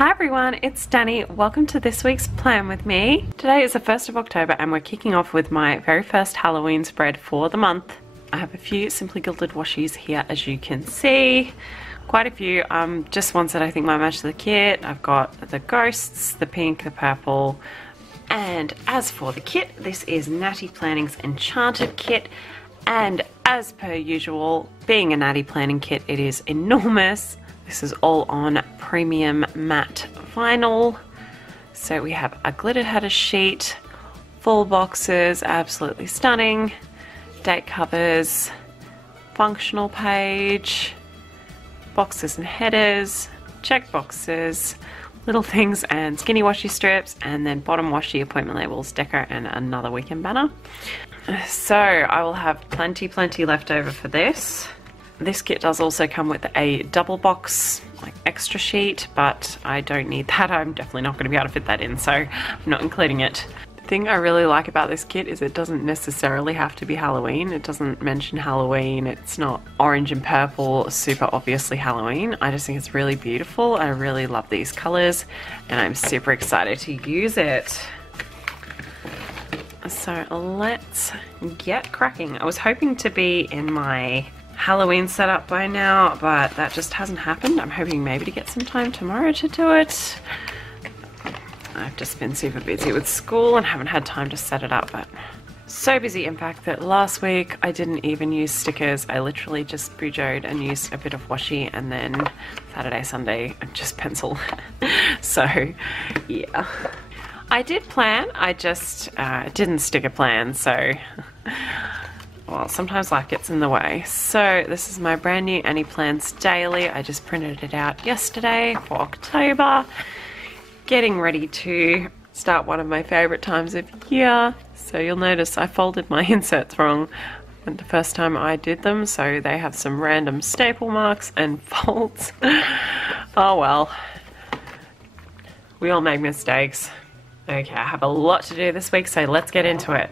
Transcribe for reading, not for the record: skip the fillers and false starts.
Hi everyone, it's Danny. Welcome to this week's plan with me. Today is the 1st of October and we're kicking off with my very first Halloween spread for the month. I have a few Simply Gilded washies here, as you can see. Quite a few, just ones that I think might match the kit. I've got the ghosts, the pink, the purple. And as for the kit, this is Nati Planning's Enchanted kit. And as per usual, being a Nati Planning kit, it is enormous. This is all on premium matte vinyl. So we have a glittered header sheet, full boxes, absolutely stunning, date covers, functional page, boxes and headers, check boxes, little things and skinny washi strips, and then bottom washi, appointment labels, deco, and another weekend banner. So I will have plenty left over for this. This kit does also come with a double box, like extra sheet, but I don't need that. I'm definitely not going to be able to fit that in, so I'm not including it. The thing I really like about this kit is it doesn't necessarily have to be Halloween. It doesn't mention Halloween. It's not orange and purple, super obviously Halloween. I just think it's really beautiful. I really love these colors and I'm super excited to use it. So let's get cracking. I was hoping to be in my Halloween setup by now, but that just hasn't happened. I'm hoping maybe to get some time tomorrow to do it. I've just been super busy with school and haven't had time to set it up, but so busy in fact that last week I didn't even use stickers. I literally just bujoed and used a bit of washi, and then Saturday, Sunday, just pencil. So yeah. I did plan, I just didn't stick a plan, so well, sometimes life gets in the way. So this is my brand new Annie Plans Daily. I just printed it out yesterday for October. Getting ready to start one of my favorite times of year. So you'll notice I folded my inserts wrong the first time I did them, so they have some random staple marks and folds. Oh well, we all make mistakes. Okay, I have a lot to do this week, so let's get into it.